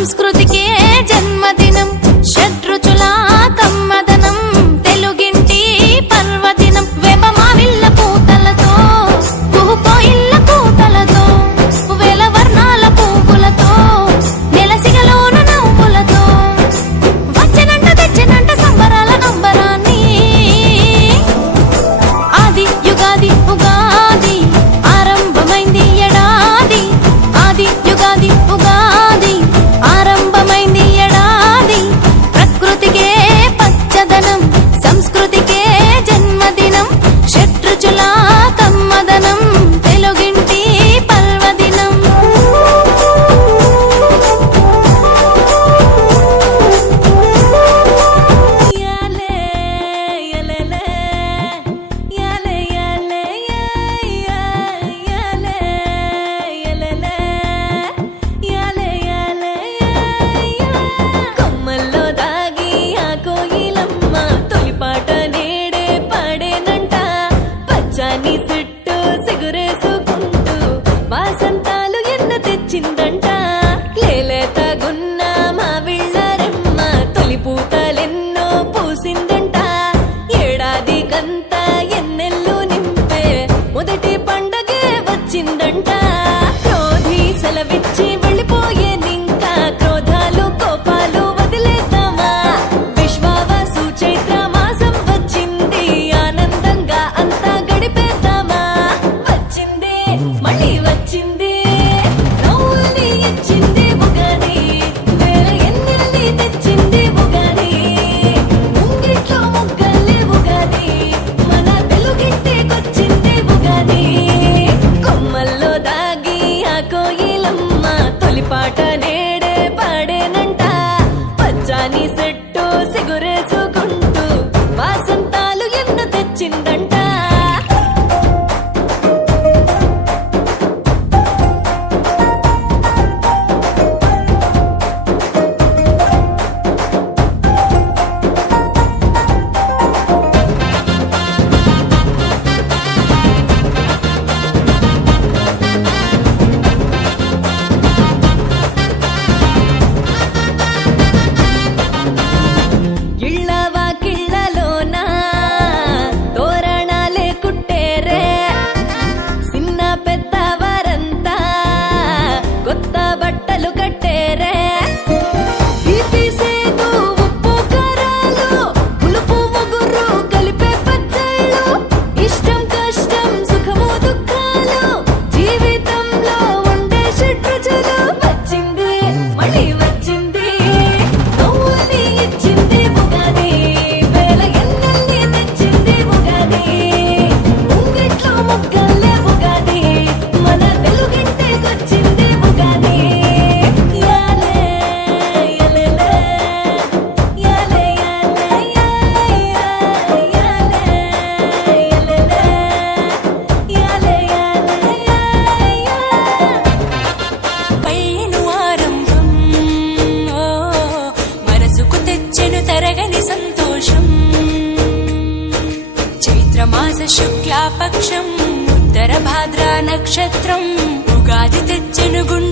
సంస్కృతికే జన్మదినం షడ్రుచుల కమ్మదనం తెలుగింటి పర్వదినం వేప మావిళ్ళ పూతలతో కుహుకోయిళ్ళ కూతలతో వేల వర్ణాల పువ్వులతో నెలసిగలోన నవ్వులతో వచ్చనంట తెచ్చనంట సంబరాల నంబరాన్ని ఆది యుగాది ఉగాది ఆరంభమైంది ఎడాది ఆది యుగాది ఉగాది ఆరంభమైంది ఎడాది ప్రకృతికే పచ్చదనం సంస్కృతికే జన్మదినం షట్రుచుల కమ్మదనం తెలుగింటి పర్వదినం యాలే యలలే యాలే యాలే యాలే యలలే యాలే యాలే కొమ్మల్లో దాగి ఆ కోయిలమ్మ తొలిపాట నేడే పాడేనంట పచ్చాని చుట్టూ సిగురేసుకుంటూ వాసంతాలు ఎన్న తెచ్చిందంట లేలేత గున్న మావిళ్ళరెమ్మ తొలి పూతలెన్నో పూసిందంట ఏడాది కంత ఎన్నెల్లు నింపే మొదటి పండగే వచ్చిందంట క్రోధి సెలవిచ్చి వెళ్ళిపోయేనింకా క్రోధాలు కోపాలు వదిలేద్దామా విశ్వావసు చైత్ర మాసం వచ్చింది ఆనందంగా అంతా గడిపేద్దామా వచ్చింది మళ్ళీ వచ్చింది నవ్వుల్ని ఇచ్చింది ఉగాది వేల ఎన్నెల్ని తెచ్చింది ఉగాది ముంగిట్లో ముగ్గల్లే ఉగాది మన తెలుగింటికొచ్చింది ఉగాది కొమ్మల్లో దాగి ఆ కోయిలమ్మ తొలిపాట నేడే పాడేనంట పచ్చాని సెట్టు సిగురేసుకుంటూ వాసంతాలు ఎన్నో తెచ్చిందంట ఇళ్ళ వాకిళ్ళలోన తోరణాలే కుట్టేరే చిన్న పెద్ద వారంతా కొత్త బట్టలు కట్టేరే తీపి సేదు ఉప్పు కారాలు పులుపు ఒగురు కలిపే పచ్చళ్ళు ఇష్టం కష్టం సుఖము దుఃఖాలు జీవితంలో ఉండే షడ్రుచులు వచ్చింది మళ్ళీ వచ్చింది నవ్వుని ఇచ్చింది ఉగాది వేల ఎన్నెల్ని తెచ్చింది ఉగాది ముంగిట్లో ముగ్గల్లే ఉగాది మన తెలుగింటికొచ్చింది ఉగాది యాలే యలలే యాలే యాలే యాలే యలలే యాలే పైను ఆరంభం ఓ మనసుకు తెచ్చెను తరగని సంతోషం చైత్రమాస శుక్లాపక్షం ఉత్తర భాద్ర నక్షత్రం ఉగాది తెచ్చెను గుండె